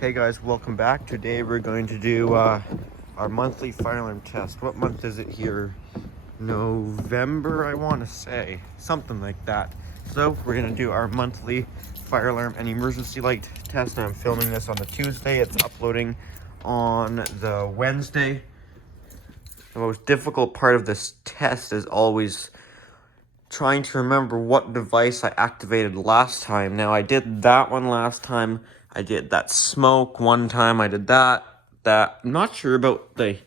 Hey guys, welcome back. Today we're going to do our monthly fire alarm test. What month is it here? November, I want to say. Something like that. So we're going to do our monthly fire alarm and emergency light test. I'm filming this on the Tuesday. It's uploading on the Wednesday. The most difficult part of this test is always trying to remember what device I activated last time. Now, I did that one last time. I did that smoke one time. I did that. I'm not sure about the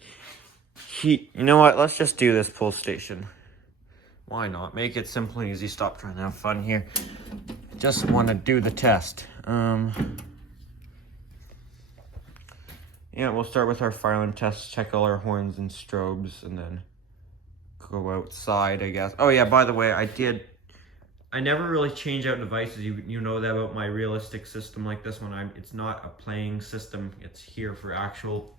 heat. You know what? Let's just do this pull station. Why not? Make it simple and easy. Stop trying to have fun here. Just want to do the test. Yeah, we'll start with our fire alarm test. Check all our horns and strobes, and then go outside, I guess. Oh yeah, by the way, I never really change out devices. You know that about my realistic system like this one. It's not a playing system. It's here for actual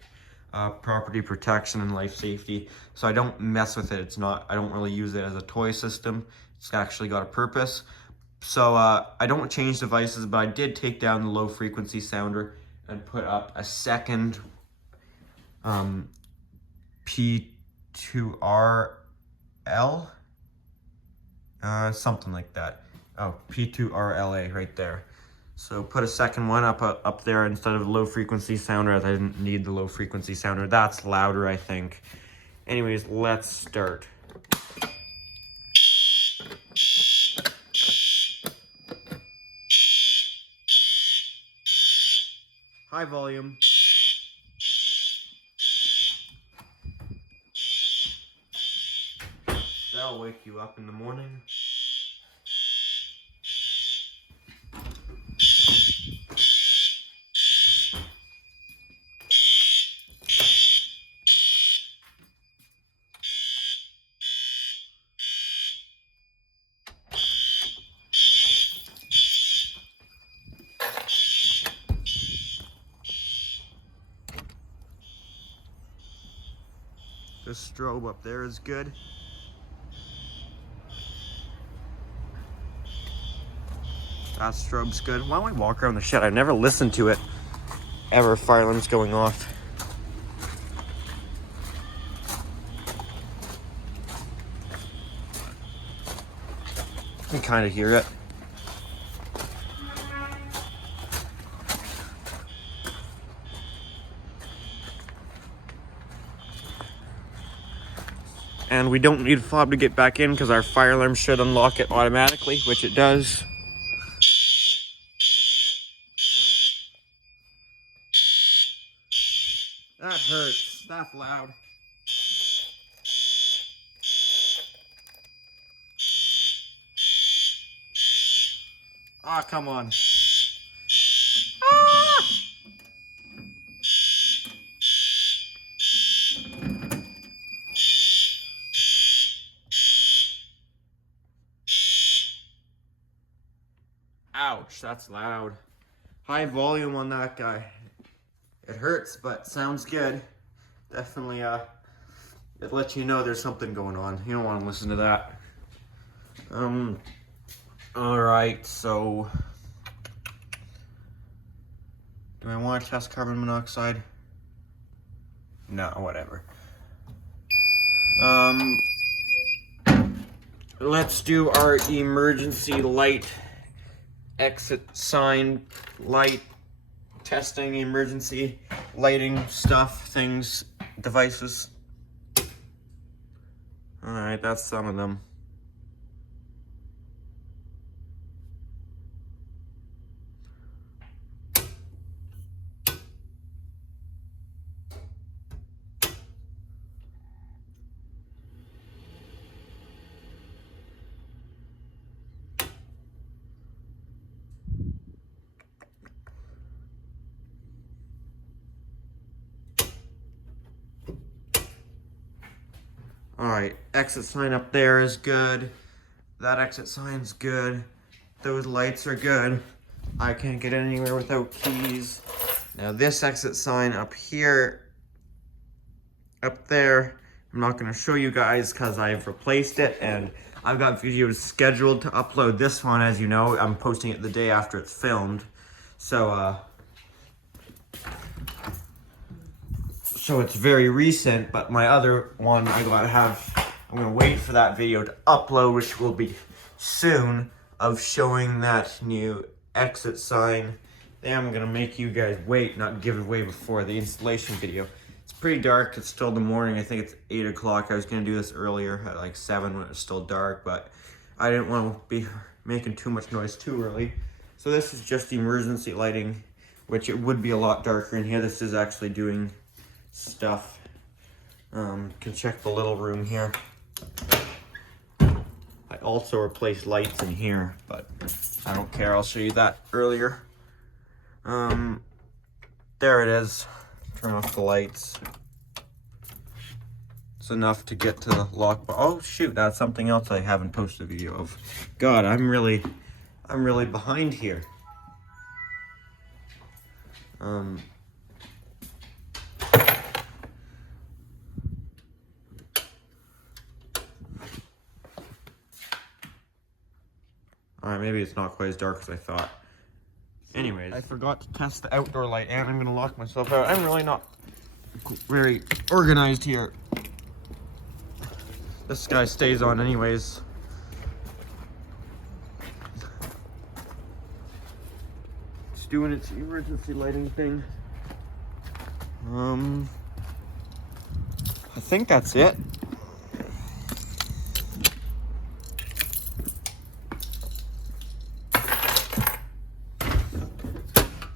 property protection and life safety. So I don't mess with it. I don't really use it as a toy system. It's actually got a purpose. So I don't change devices, but I did take down the low frequency sounder and put up a second P2RL. Something like that. Oh, P2RLA right there. So put a second one up there instead of the low frequency sounder, as I didn't need the low frequency sounder. That's louder, I think. Anyways, let's start. High volume. That'll wake you up in the morning. This strobe up there is good. That strobe's good. Why don't we walk around the shed? I've never listened to it ever. Fire alarm's going off. You can kind of hear it. And we don't need a fob to get back in because our fire alarm should unlock it automatically, which it does. That hurts. That's loud. Ah, come on. Ah! Ouch, that's loud. High volume on that guy. It hurts, but sounds good. Definitely, it lets you know there's something going on. You don't want to listen to that. Alright, so do I want to test carbon monoxide? No, whatever. Let's do our emergency light exit sign light testing, emergency lighting stuff, things, devices. Alright, that's some of them. Alright, exit sign up there is good. That exit sign's good. Those lights are good. I can't get anywhere without keys. Now this exit sign up here, up there, I'm not going to show you guys because I've replaced it and I've got videos scheduled to upload. This one, as you know, I'm posting it the day after it's filmed. So, so it's very recent, but my other one I'm gonna wait for that video to upload, which will be soon, of showing that new exit sign. Then I'm gonna make you guys wait, not give it away before the installation video. It's pretty dark, it's still the morning, I think it's 8 o'clock. I was gonna do this earlier at like 7 when it was still dark, but I didn't want to be making too much noise too early. So this is just the emergency lighting, which it would be a lot darker in here. This is actually doing stuff. Can check the little room here. I also replaced lights in here, but I don't care. I'll show you that earlier. There it is. Turn off the lights. It's enough to get to the lock. Oh shoot, that's something else I haven't posted a video of. God, I'm really behind here. Alright, maybe it's not quite as dark as I thought. Anyways, I forgot to test the outdoor light and I'm gonna lock myself out. I'm really not very organized here. This guy stays on anyways. It's doing its emergency lighting thing. I think that's it.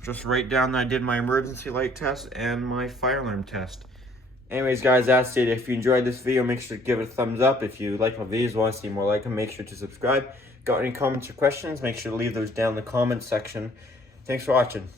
Just write down that I did my emergency light test and my fire alarm test. Anyways, guys, that's it. If you enjoyed this video, make sure to give it a thumbs up. If you like my videos, want to see more like them, make sure to subscribe. Got any comments or questions, make sure to leave those down in the comments section. Thanks for watching.